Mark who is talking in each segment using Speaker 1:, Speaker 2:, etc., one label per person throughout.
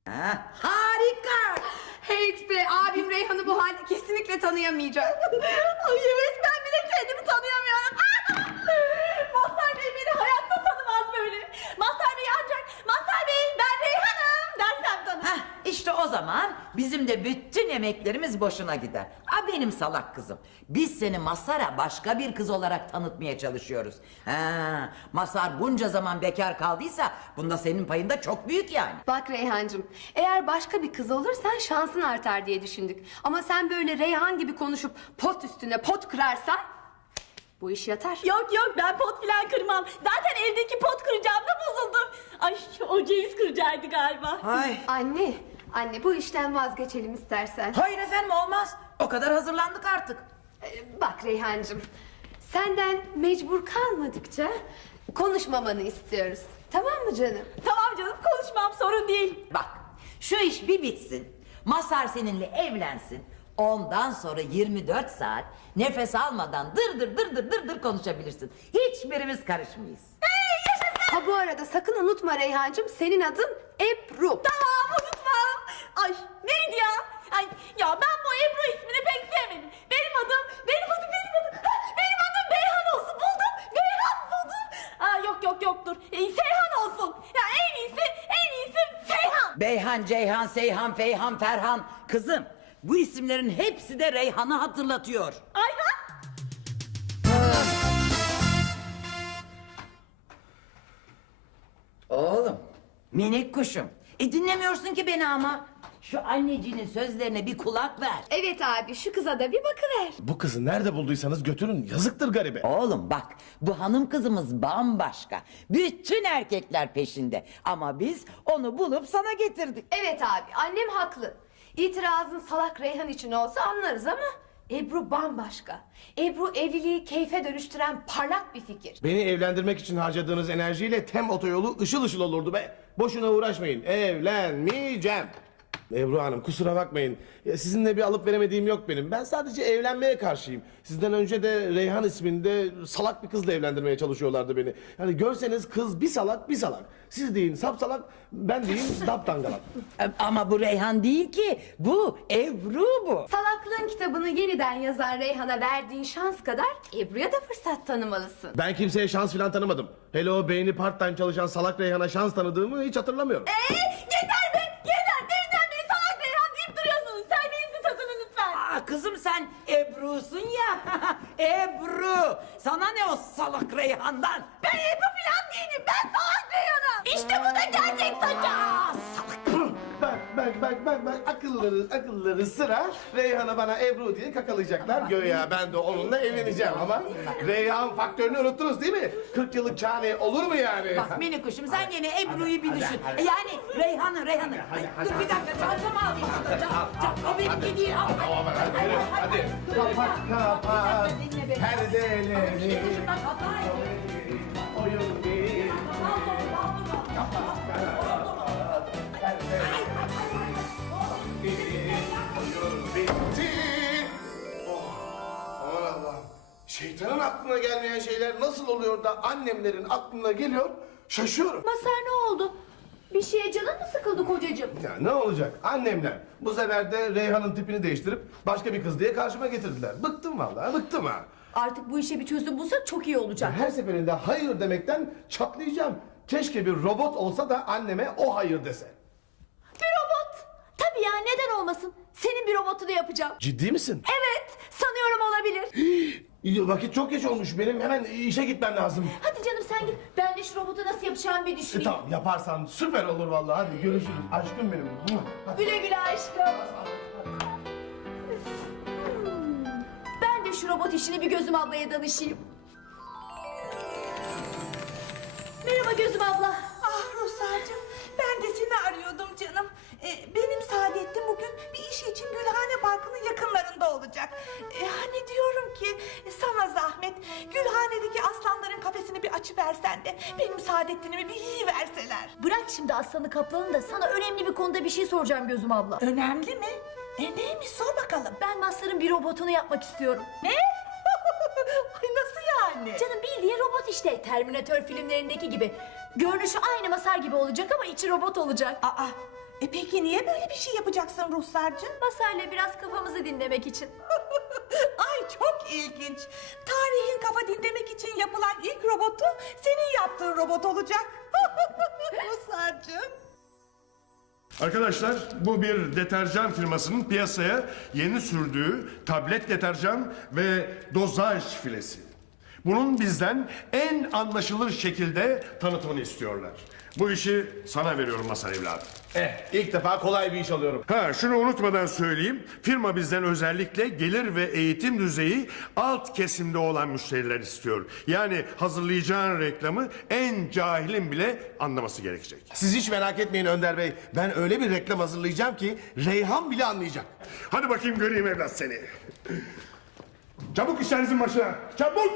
Speaker 1: Ha, harika.
Speaker 2: Hey be, abim Reyhan'ı bu halde kesinlikle tanıyamayacak. Ay evet, ben bile kendimi tanıyamıyorum. Mazhar Bey beni hayatta tanımaz böyle. Mazhar Bey ancak Mazhar Bey ben Reyhan'ım dersem tanır.
Speaker 1: Heh, işte o zaman bizim de bütün emeklerimiz boşuna gider. A benim salak kızım. Biz seni Masar'a başka bir kız olarak tanıtmaya çalışıyoruz. Ha, Masar bunca zaman bekar kaldıysa bunda senin payın da çok büyük yani.
Speaker 2: Bak Reyhancığım, eğer başka bir kız olursan şansın artar diye düşündük. Ama sen böyle Reyhan gibi konuşup pot üstüne pot kırarsan bu iş yatar.
Speaker 3: Yok yok, ben pot filan kırmam. Zaten evdeki pot kıracağım da bozuldu. Ay, o ceviz kıracaktı galiba.
Speaker 1: Ay.
Speaker 2: Anne bu işten vazgeçelim istersen.
Speaker 1: Hayır efendim, olmaz. O kadar hazırlandık artık.
Speaker 2: Bak Reyhancığım, senden mecbur kalmadıkça konuşmamanı istiyoruz. Tamam mı canım?
Speaker 3: Tamam canım, konuşmam, sorun değil.
Speaker 1: Bak, şu iş bir bitsin. Masar seninle evlensin. Ondan sonra 24 saat nefes almadan dır konuşabilirsin. Hiçbirimiz karışmayız.
Speaker 2: Ha bu arada sakın unutma Reyhancığım, senin adın Ebru.
Speaker 3: Tamam, unutmam. Ay, neydi ya? Ay, ya ben bu Ebru ismini pek sevmedim. Benim adım. Benim adım Beyhan olsun. Buldum. Beyhan buldum. Aa, yok dur. Seyhan olsun. Ya en iyisi Seyhan.
Speaker 1: Beyhan, Ceyhan, Seyhan, Feyhan, Ferhan. Kızım, bu isimlerin hepsi de Reyhan'ı hatırlatıyor.
Speaker 3: Ayhan.
Speaker 1: Oğlum, minik kuşum. Dinlemiyorsun ki beni ama. Şu annecinin sözlerine bir kulak ver.
Speaker 2: Evet abi, şu kıza da bir bakıver.
Speaker 4: Bu kızı nerede bulduysanız götürün. Yazıktır garibe.
Speaker 1: Oğlum bak, bu hanım kızımız bambaşka. Bütün erkekler peşinde. Ama biz onu bulup sana getirdik.
Speaker 2: Evet abi, annem haklı. İtirazın salak Reyhan için olsa anlarız ama Ebru bambaşka. Ebru evliliği keyfe dönüştüren parlak bir fikir.
Speaker 4: Beni evlendirmek için harcadığınız enerjiyle Tem otoyolu ışıl ışıl olurdu be. Boşuna uğraşmayın. Evlenmeyeceğim. Ebru Hanım, kusura bakmayın. Sizinle bir alıp veremediğim yok benim. Ben sadece evlenmeye karşıyım. Sizden önce de Reyhan isminde salak bir kızla evlendirmeye çalışıyorlardı beni. Yani görseniz kız bir salak bir salak. Siz deyin sapsalak, ben diyeyim daptangalak.
Speaker 1: Ama bu Reyhan değil ki. Bu Ebru bu.
Speaker 2: Salaklığın kitabını yeniden yazan Reyhan'a verdiğin şans kadar Ebru'ya da fırsat tanımalısın.
Speaker 4: Ben kimseye şans filan tanımadım. Hele o beyni part time çalışan salak Reyhan'a şans tanıdığımı hiç hatırlamıyorum.
Speaker 3: Yeter be. Yeter. Deminden beri salak Reyhan deyip duruyorsunuz. Terbiyenizi takının lütfen.
Speaker 1: Aa, kızım sen Ebru'sun ya. Ebru. Sana ne o salak Reyhan'dan?
Speaker 3: Ben Ebru filan değilim. Ben salak Reyhan'ım. İşte bu da gerçek saçı.
Speaker 4: Bak akılları sıra Reyhan'a bana Ebru diye kakalayacaklar. Göya ben de onunla evleneceğim ama Reyhan faktörünü unuttunuz değil mi? 40 yıllık çare olur mu yani?
Speaker 1: Bak minik kuşum, sen yine Ebru'yu bir düşün. Yani Reyhan'ı. Ay, dur bir dakika, çantamı alayım. O benimki değil. Al.
Speaker 4: Tamam hadi. Kapat perdeleri. Oyun değil. Oyun bitti. Aman Allah'ım. Şeytanın aklına gelmeyen şeyler nasıl oluyor da annemlerin aklına geliyor? Şaşıyorum.
Speaker 3: Mazhar ne oldu? Bir şeye canın mı sıkıldı kocacığım?
Speaker 4: Ya ne olacak? Annemler bu sefer de Reyhan'ın tipini değiştirip başka bir kız diye karşıma getirdiler. Bıktım vallahi, bıktım ha.
Speaker 3: Artık bu işe bir çözüm bulsak çok iyi olacak.
Speaker 4: Her seferinde hayır demekten çatlayacağım. Keşke bir robot olsa da anneme o hayır dese.
Speaker 3: Bir robot. Tabii ya, neden olmasın? Senin bir robotunu yapacağım.
Speaker 4: Ciddi misin?
Speaker 3: Evet, sanıyorum olabilir.
Speaker 4: Vakit çok geç olmuş. Benim hemen işe gitmem lazım.
Speaker 3: Hadi canım sen git. Ben de şu robotu nasıl yapacağımı bir düşüneyim.
Speaker 4: Tamam yaparsan süper olur vallahi. Hadi görüşürüz. Aşkım benim. Hadi.
Speaker 3: Güle güle aşkım. Ben de şu robot işini bir Gözüm ablaya danışayım. Merhaba Gözüm abla.
Speaker 5: Ah Ruhsar'cığım, ben de seni arıyordum canım. Benim Saadettin bugün bir iş için Gülhane Parkı'nın yakınlarında olacak. Hani diyorum ki sana zahmet Gülhane'deki aslanların kafesini bir açıversen de benim Saadettin'imi bir yiyiverseler.
Speaker 3: Bırak şimdi aslanı kaplanı da sana önemli bir konuda bir şey soracağım Gözüm abla.
Speaker 5: Önemli mi? Neymiş sor bakalım.
Speaker 3: Ben Mazhar'ın bir robotunu yapmak istiyorum.
Speaker 5: Ne? Ay nasıl yani?
Speaker 3: Canım bildiğin robot işte. Terminator filmlerindeki gibi. Görünüşü aynı Mazhar gibi olacak ama içi robot olacak.
Speaker 5: Aa, Peki niye böyle bir şey yapacaksın Ruhsar'cığım?
Speaker 3: Masarla biraz kafamızı dinlemek için.
Speaker 5: Ay çok ilginç. Tarihin kafa dinlemek için yapılan ilk robotu senin yaptığın robot olacak. Ruhsar'cığım.
Speaker 6: Arkadaşlar bu bir deterjan firmasının piyasaya yeni sürdüğü tablet deterjan ve dozaj filesi. Bunun bizden en anlaşılır şekilde tanıtımını istiyorlar. Bu işi sana veriyorum Masar evladım.
Speaker 4: İlk defa kolay bir iş alıyorum.
Speaker 6: Ha, şunu unutmadan söyleyeyim. Firma bizden özellikle gelir ve eğitim düzeyi alt kesimde olan müşteriler istiyor. Yani hazırlayacağın reklamı en cahilin bile anlaması gerekecek.
Speaker 4: Siz hiç merak etmeyin Önder Bey. Ben öyle bir reklam hazırlayacağım ki Reyhan bile anlayacak.
Speaker 6: Hadi bakayım göreyim evlat seni. Çabuk işlerinizin başına. Çabuk!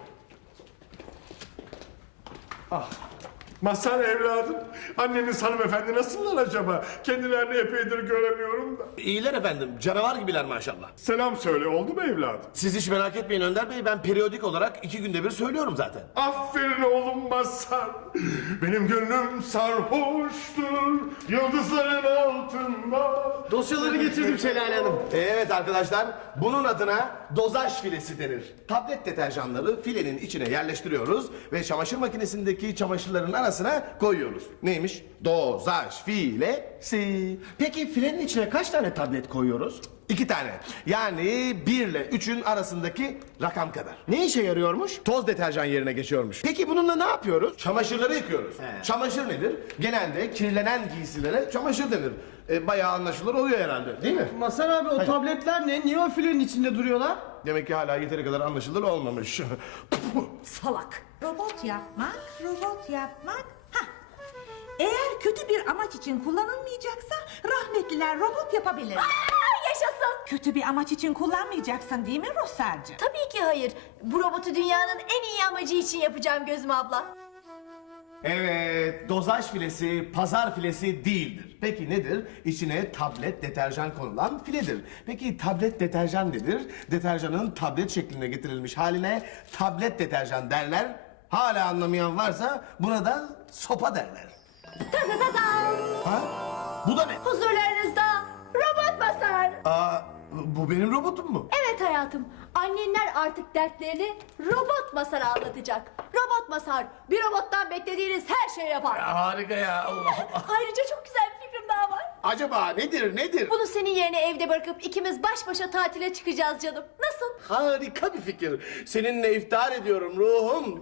Speaker 6: Ah. Mazhar evladım, anneniz hanımefendi nasıllar acaba? Kendilerini epeydir göremiyorum da.
Speaker 4: İyiler efendim. Canavar gibiler maşallah.
Speaker 6: Selam söyle, oldu mu evladım?
Speaker 4: Siz hiç merak etmeyin Önder Bey. Ben periyodik olarak 2 günde bir söylüyorum zaten.
Speaker 6: Aferin oğlum Mazhar. Benim gönlüm sarhoştur, yıldızların altında.
Speaker 4: Dosyaları getirdim Şelale Hanım. Evet arkadaşlar, bunun adına dozaj filesi denir. Tablet deterjanları filenin içine yerleştiriyoruz ve çamaşır makinesindeki çamaşırların arasına koyuyoruz. Neymiş? Dozaj filesi.
Speaker 7: Peki filenin içine kaç tane tablet koyuyoruz?
Speaker 4: 2 tane. Yani 1 ile 3'ün arasındaki rakam kadar.
Speaker 7: Ne işe yarıyormuş?
Speaker 4: Toz deterjan yerine geçiyormuş.
Speaker 7: Peki bununla ne yapıyoruz?
Speaker 4: Çamaşırları yıkıyoruz. Çamaşır nedir? Genelde kirlenen giysilere çamaşır denir. Bayağı anlaşılır oluyor herhalde, değil mi?
Speaker 7: Masar abi o tabletler ne? Niye o filenin içinde duruyorlar?
Speaker 4: Demek ki hala yeteri kadar anlaşılır olmamış.
Speaker 1: Salak.
Speaker 5: Robot yapmak. Hah. Eğer kötü bir amaç için kullanılmayacaksa rahmetliler robot yapabilirler.
Speaker 3: Yaşasın.
Speaker 5: Kötü bir amaç için kullanmayacaksın değil mi Ruhsar'cığım?
Speaker 3: Tabii ki hayır. Bu robotu dünyanın en iyi amacı için yapacağım Gözüm abla.
Speaker 4: Evet, dozaj filesi pazar filesi değildir. Peki nedir? İçine tablet deterjan konulan filedir. Peki tablet deterjan nedir? Deterjanın tablet şeklinde getirilmiş haline tablet deterjan derler. Hala anlamayan varsa buna da sopa derler.
Speaker 3: Ta ta ta ta.
Speaker 4: Ha? Bu da ne?
Speaker 3: Huzurlarınızda robot Masar.
Speaker 4: Bu benim robotum mu?
Speaker 3: Evet hayatım. Annenler artık dertlerini robot Masar'a anlatacak. Robot Masar bir robottan beklediğiniz her şeyi yapar.
Speaker 4: Harika ya Allah.
Speaker 3: Ayrıca çok güzel bir fikrim daha var.
Speaker 4: Acaba nedir?
Speaker 3: Bunu senin yerine evde bırakıp ikimiz baş başa tatile çıkacağız canım. Nasıl?
Speaker 4: Harika bir fikir. Seninle iftihar ediyorum ruhum.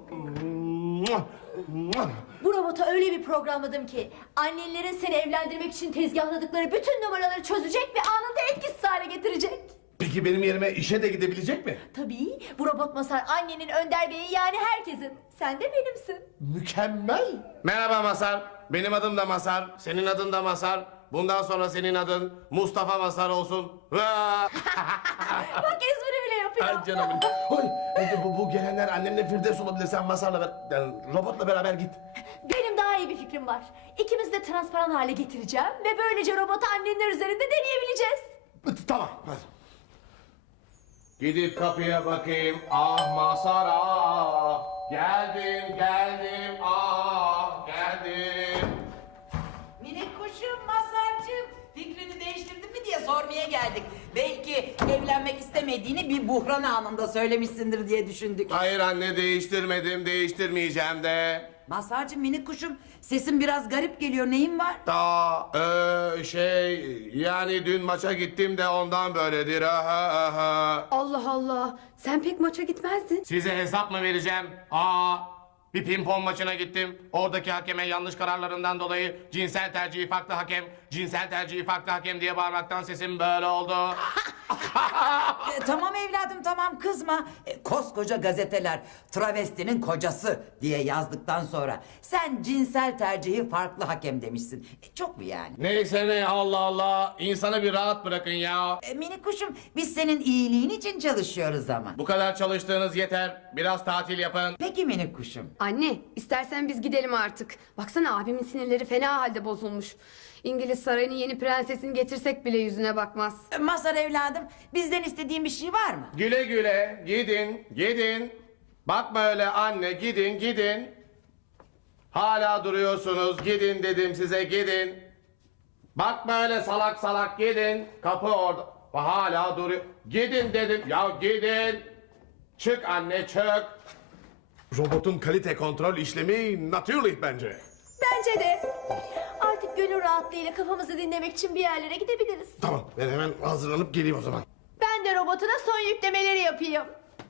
Speaker 3: Bu robota öyle bir programladım ki annelerin seni evlendirmek için tezgahladıkları bütün numaraları çözecek ve anında etkisiz hale getirecek.
Speaker 4: Peki benim yerime işe de gidebilecek mi?
Speaker 3: Tabii bu robot Masar annenin, Önder Bey'in yani herkesin. Sen de benimsin.
Speaker 4: Mükemmel. Merhaba Masar. Benim adım da Masar. Senin adın da Masar. Bundan sonra senin adın Mustafa Masar olsun.
Speaker 3: Bak ezberi bile yapıyor.
Speaker 4: Ay canım. Oy, bu gelenler annemle Firdevs olabilir. Sen Masar'la yani robotla beraber git.
Speaker 3: Benim daha iyi bir fikrim var. İkimiz de transparan hale getireceğim ve böylece robotu annenler üzerinde deneyebileceğiz.
Speaker 4: Tamam. Hadi. Gidip kapıya bakayım. Ah Masar ah. Geldim ah geldim.
Speaker 1: Minik kuşum Mazhar'cığım fikrini değiştirdin mi diye sormaya geldik. Belki evlenmek istemediğini bir buhran anında söylemişsindir diye düşündük.
Speaker 4: Hayır anne değiştirmedim değiştirmeyeceğim de.
Speaker 1: Mazhar'cığım minik kuşum sesin biraz garip geliyor, neyin var?
Speaker 4: Yani dün maça gittim de ondan böyledir. Aha.
Speaker 3: Allah Allah. Sen pek maça gitmezdin.
Speaker 4: Size hesap mı vereceğim? Bir pimpon maçına gittim. Oradaki hakeme yanlış kararlarından dolayı cinsel tercihi farklı hakem diye bağırmaktan sesim böyle oldu.
Speaker 1: Tamam evladım tamam kızma. Koskoca gazeteler travestinin kocası diye yazdıktan sonra sen cinsel tercihi farklı hakem demişsin. Çok mu yani?
Speaker 4: Neyse ne Allah Allah. İnsanı bir rahat bırakın ya.
Speaker 1: Minik kuşum biz senin iyiliğin için çalışıyoruz ama.
Speaker 4: Bu kadar çalıştığınız yeter. Biraz tatil yapın.
Speaker 1: Peki minik kuşum.
Speaker 8: Anne, istersen biz gidelim artık. Baksana abimin sinirleri fena halde bozulmuş. İngiliz sarayının yeni prensesini getirsek bile yüzüne bakmaz.
Speaker 1: Mazhar evladım bizden istediğin bir şey var mı?
Speaker 4: Güle güle gidin. Bakma öyle anne gidin. Hala duruyorsunuz. Gidin dedim size gidin. Bakma öyle salak salak, gidin. Kapı orada. Hala duruyor. Gidin dedim. Ya gidin. Çık anne, çık. Robotun kalite kontrol işlemi natürlich bence.
Speaker 3: Bence de. Artık gönül rahatlığıyla kafamızı dinlemek için bir yerlere gidebiliriz.
Speaker 4: Tamam, ben hemen hazırlanıp geleyim o zaman.
Speaker 3: Ben de robotuna son yüklemeleri yapayım.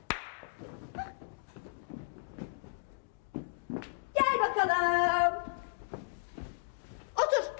Speaker 3: Gel bakalım. Otur.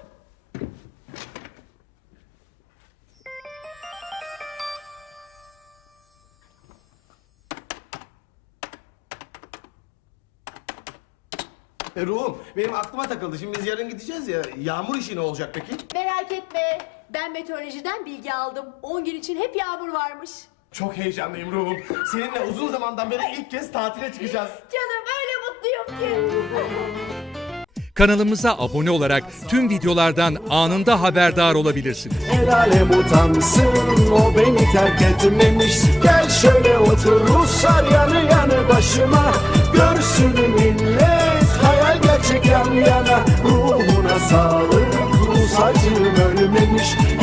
Speaker 4: Ruhum, benim aklıma takıldı. Şimdi biz yarın gideceğiz ya. Yağmur işi ne olacak peki?
Speaker 3: Merak etme. Ben meteorolojiden bilgi aldım. 10 gün için hep yağmur varmış.
Speaker 4: Çok heyecanlıyım ruhum. Seninle uzun zamandan beri ilk kez tatile çıkacağız.
Speaker 3: Canım öyle mutluyum ki.
Speaker 9: Kanalımıza abone olarak tüm videolardan anında haberdar olabilirsiniz.
Speaker 10: El alem utansın, o beni terk etmemiş. Gel şöyle otur, Ruslar yanı yanı başıma. Görsün millet, hayal gerçek yan yana. Ruhuna sağlık, Rus acım ölmemiş.